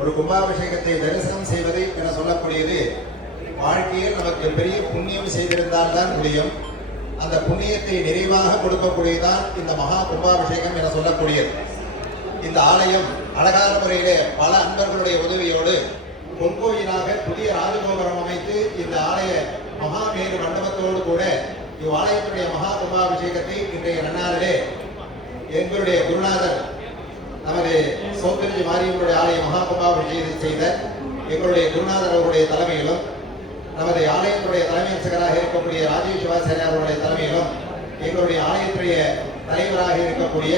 ஒரு கும்பாபிஷேகத்தை தரிசனம் செய்வது என சொல்லக்கூடியது வாழ்க்கையில் நமக்கு பெரிய புண்ணியம் செய்திருந்தால்தான் முடியும். அந்த புண்ணியத்தை நிறைவாக கொடுக்கக்கூடியதான் இந்த மகா கும்பாபிஷேகம் என சொல்லக்கூடியது. இந்த ஆலயம் அழகான முறையிலே பல அன்பர்களுடைய உதவியோடு பொன்கோயிலாக புதிய ராஜகோபுரம் அமைத்து இந்த ஆலய மகாமேரு மண்டபத்தோடு கூட இவ்வாலயத்துடைய மகா கும்பாபிஷேகத்தை இன்றைய நன்னாளிலே எங்களுடைய குருநாதர் நமது சோத்திரிஜி மாரியம்மனுடைய ஆலய மகா கும்பாபிஷேகத்தை செய்த எங்களுடைய குருநாதர் அவருடைய தலைமையிலும் நமது ஆலயத்துடைய தலைமை அர்ச்சகராக இருக்கக்கூடிய ராஜீவ் சிவாச்சாரியார் அவருடைய தலைமையிலும் எங்களுடைய ஆலயத்துடைய தலைவராக இருக்கக்கூடிய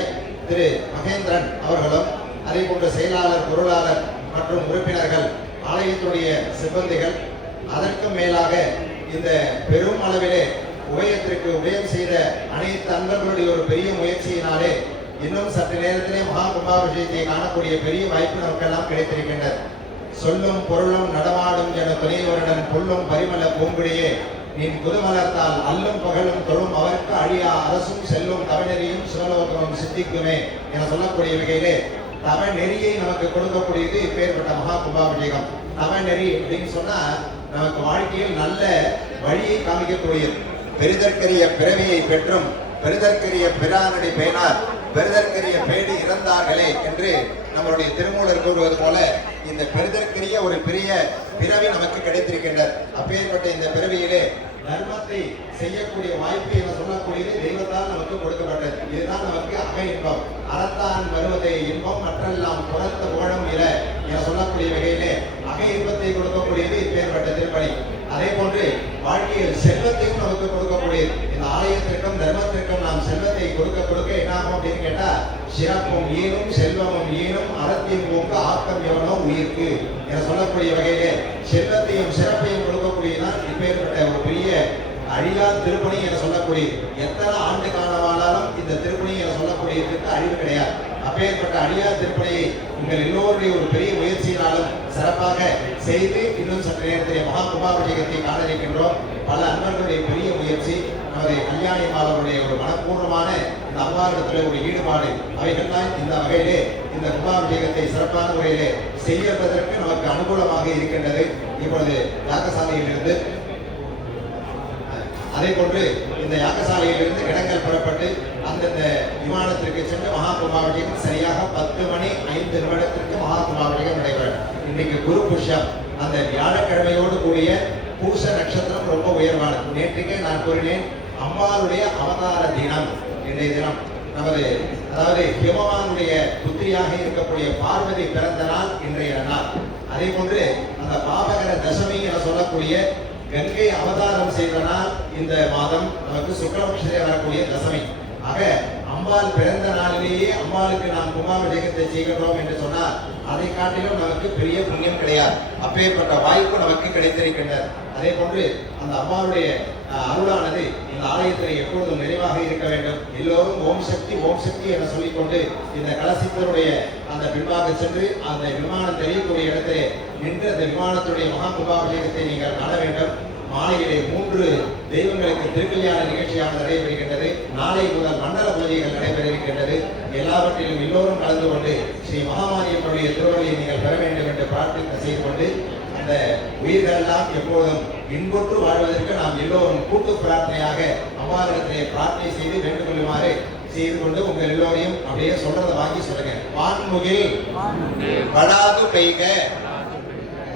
திரு மகேந்திரன் அவர்களும் அதே போன்ற செயலாளர் பொருளாளர் மற்றும் உறுப்பினர்கள் ஆலயத்துடைய சிப்பந்திகள் அதற்கும் மேலாக இந்த பெரும் அளவிலே உபயத்திற்கு உபயம் செய்த அனைத்து அன்பர்களுடைய ஒரு பெரிய முயற்சியினாலே இன்னும் சற்று நேரத்திலே மகா கும்பாபிஷேகத்தை காணக்கூடிய பெரிய வாய்ப்பு நமக்கெல்லாம் கிடைத்திருக்கின்றது. சொல்லும் பொருளும் நடமாடும் என துணைவருடன் புல்லும் பரிமள பூங்குடியே நீ புதுமலர்த்தால் அல்லும் பகலும் தொழும் அவருக்கு அழியா அரசும் செல்லும் தவநெறியும் சிவலோகமும் சித்திக்குமே என சொல்லக்கூடிய வகையிலே தவநெறியை நமக்கு கொடுக்கக்கூடியது இப்பேற்பட்ட மகா கும்பாபிஷேகம். தவநெறி அப்படின்னு சொன்னா நமக்கு வாழ்க்கையில் நல்ல வழியை காமிக்கக்கூடியது. பெரிதற்கரிய பிறவியை பெற்றும் பெரிதற்கரிய பிரானடி பேனார் பெரிதற்கரிய பேடி இறந்தார்களே என்று நம்மளுடைய திருமூலர் கூறுவது போல இந்த பெரிதற்கரிய ஒரு பெரிய பிறவி நமக்கு கிடைத்திருக்கின்றது. அப்பேற்பட்ட இந்த பிறவியிலே தர்மத்தை செய்யக்கூடிய வாய்ப்பு என சொல்லக்கூடியது தெய்வத்தால் நமக்கு கொடுக்கப்பட்டது. இதுதான் நமக்கு அக இன்பம். அறத்தான் வருவதை இன்பம் மற்றெல்லாம் புறத்த புகழும் இல என சொல்லக்கூடிய வகையிலே அக இன்பத்தை கொடுக்கக்கூடியது இப்பேற்பட்ட திருப்பணி. அதே போன்று வாழ்க்கையில் செல்வத்தையும் நமக்கு கொடுக்கக்கூடியது. இந்த ஆலயத்திற்கும் தர்மத்திற்கும் நாம் செல்வத்தை கொடுக்க கொடுக்க என்ன ஆகும் அப்படின்னு கேட்டா சிறப்பும் ஈனும் செல்வமும் ஈனும் அறத்தையும் போக்கு ஆக்கம் எவனோ உயிர்க்கு என சொல்லக்கூடிய வகையிலே செல்வத்தையும் சிறப்பையும் கொடுக்கக்கூடியதான் இப்பேற்பட்ட ஒரு பெரிய அழியா திருப்பணி என சொல்லக்கூடிய எத்தனை ஆண்டு காலமானாலும் இந்த திருப்பணி என சொல்லக்கூடியதற்கு அழிவு கிடையாது. அப்பேற்பட்ட அழியா திருப்பணியை உங்கள் எல்லோருடைய ஒரு பெரிய முயற்சியினாலும் சிறப்பாக செய்து இன்னும் சற்று நேரத்தில் மகா கும்பாபிஷேகத்தை காண இருக்கின்றோம். பல அன்பர்களுடைய பெரிய முயற்சி நமது கல்யாணி மாலவருடைய ஒரு மனப்பூர்வமான இந்த அம்மாவிடத்தில் ஒரு ஈடுபாடு அவைகள்தான் இந்த வகையிலே இந்த கும்பாபிஷேகத்தை சிறப்பான முறையிலே செய்வதற்கு நமக்கு அனுகூலமாக இருக்கின்றது. இப்பொழுது யாகசாலையிலிருந்து அதே போன்று இந்த யாகசாலையிலிருந்து இடங்கள் புறப்பட்டு அந்தந்த விமானத்திற்கு சென்று மகா கும்பாபிஷேகம் சரியாக 10:05 மகா கும்பாபிஷேகம் நடைபெறும். இன்னைக்கு குரு புஷ்யம், அந்த வியாழக்கிழமையோடு கூடிய பூச நட்சத்திரம் ரொம்ப உயர்வானது. நேற்றுக்கே நான் கூறினேன் அம்பாளுடைய அவதார தினம் இன்றைய தினம். நமது அதாவது ஹிமவானுடைய புத்திரியாக இருக்கக்கூடிய பார்வதி பிறந்த நாள் இன்றைய நாள். அதே போன்று அந்த பாவகர தசமி என சொல்லக்கூடிய கங்கை அவதாரம் செய்த நாள் இந்த மாதம் நமக்கு சுக்லபட்சத்திலே வரக்கூடிய தசமி. ஆக அம்பாள் பிறந்த நாளிலேயே அம்பாளுக்கு நாம் கும்பாபிஷேகத்தை செய்கின்றோம் என்று சொன்னால் அதை காட்டிலும் நமக்கு பெரிய புண்ணியம் கிடையாது. அப்பேற்பட்ட வாய்ப்பு நமக்கு கிடைத்திருக்கின்றது. அதே போன்று அந்த அம்பாளுடைய அருளானது இந்த ஆலயத்தில் எப்பொழுதும் நிறைவாக இருக்க வேண்டும். எல்லோரும் ஓம் சக்தி என சொல்லிக்கொண்டு இந்த கலசத்தினுடைய அந்த பின்பாக சென்று அந்த விமானம் தெரியக்கூடிய இடத்திலே நின்று அந்த விமானத்துடைய மகா கும்பாபிஷேகத்தை நீங்கள் காண வேண்டும். மாலையிலே 3 தெய்வங்களுக்கு திருக்கல்யாண நிகழ்ச்சியானது நடைபெறுகின்றது. நாளை முதல் மண்டல பூஜைகள் நடைபெற இருக்கின்றது. எல்லாவற்றிலும் எல்லோரும் கலந்து கொண்டு ஸ்ரீ மகாமாரியம்மனுடைய திருவள்ளியை நீங்கள் பெற வேண்டும் என்று பிரார்த்தனை செய்து கொண்டு அந்த உயிர்கள் எல்லாம் எப்போதும் இன்புற்று வாழ்வதற்கு நாம் எல்லோரும் கூட்டு பிரார்த்தனையாக அம்மாவிடத்திலே பிரார்த்தனை செய்து வேண்டுகொள்ளுமாறு செய்து கொண்டு உங்கள் எல்லோரையும் அப்படியே சொல்றதை வாங்கி சொல்லுங்க. வான்முகில் படாது பெய்க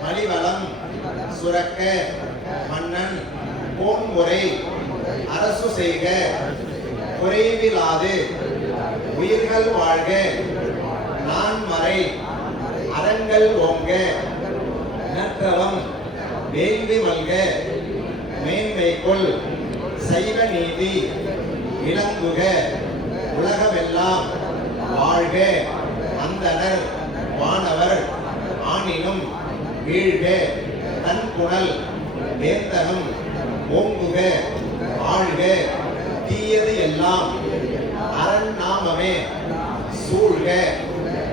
மலிவளம் சுரக்க மன்னன் போன்முறை அரசு செய்க குறைவிலாது உயிர்கள் வாழ்க நான்மறை அறங்கள் ஓங்க நற்றவம் வேள்வி மல்க மேன்மைக்குள் சைவ நீதி விளங்குக உலகமெல்லாம் வாழ்க அந்தனர் வானவர் ஆணினும் வீழ்க தன்புணல் வேந்தனும் ஓங்குக ஆழ்க தீயது எல்லாம் அரண் நாமமே சூழ்க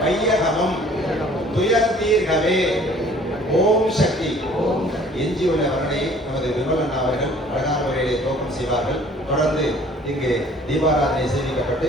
வையகமும் துயர் தீர்கவே. ஓம் சக்தி. எஞ்சியுள்ள வர்ணனையை நமது விமலன் அவர்கள் அழகான முறையிலே துவக்கம் செய்வார்கள். தொடர்ந்து இங்கு தீபாராதனை செய்விக்கப்பட்டு